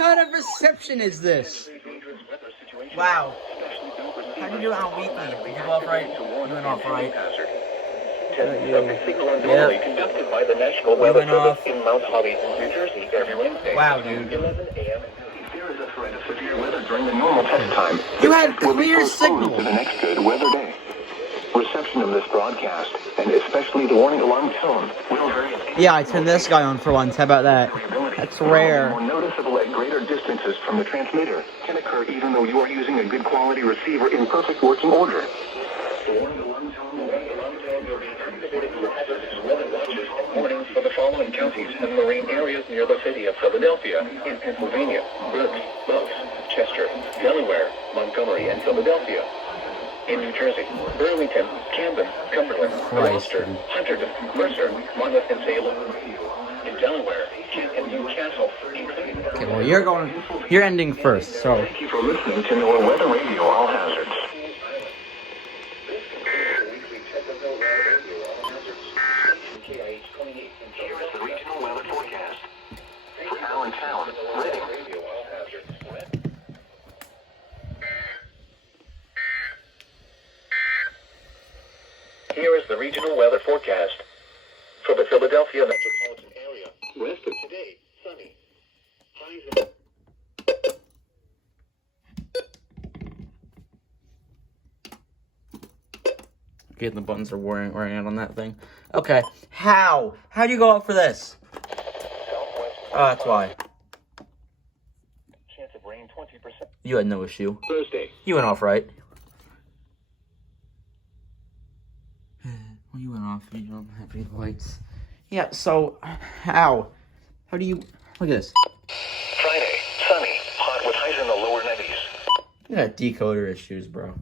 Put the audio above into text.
kind of reception is this? Wow. How do you do it on weekly? Did you go off right? You went off right. Normally conducted by the National Weather Service in Mount Holly, New Jersey, every Wednesday. Wow, dude. 11 a.m. There is a threat of severe weather during the normal test time. You had clear signal. To the next good weather day. Reception of this broadcast, and especially the warning alarm tone, will vary. Yeah, I turned this guy on for once. How about that? That's rare. More noticeable at greater distances from the transmitter can occur even though you are using a good quality receiver in perfect working order. The warning alarm tone will be activated for hazardous weather watches and warnings for the following counties and marine areas near the city of Philadelphia, in Pennsylvania, Berks, Bucks, Chester, Delaware, Montgomery, and Philadelphia. In New Jersey, Burlington, Camden, Cumberland, Gloucester, Hunterdon, Mercer, Monmouth, and Salem. In Delaware, Kent and Newcastle, including... Okay, well, you're ending first, so... Thank you for listening to NOAA Weather Radio All Hazards. Here is the regional weather forecast for Allentown, Reading. Here is the regional weather forecast for the Philadelphia metropolitan area. Rest of today, sunny. Highs Okay, the buttons are wearing out on that thing. Okay, how? How do you go up for this? Oh, that's why. chance of rain 20%. You had no issue. Thursday. You went off right. Well, you went off. You don't have any lights. Yeah, so, how? How do you... Look at this. Friday, sunny, hot with highs in the lower 90s. You got decoder issues, bro.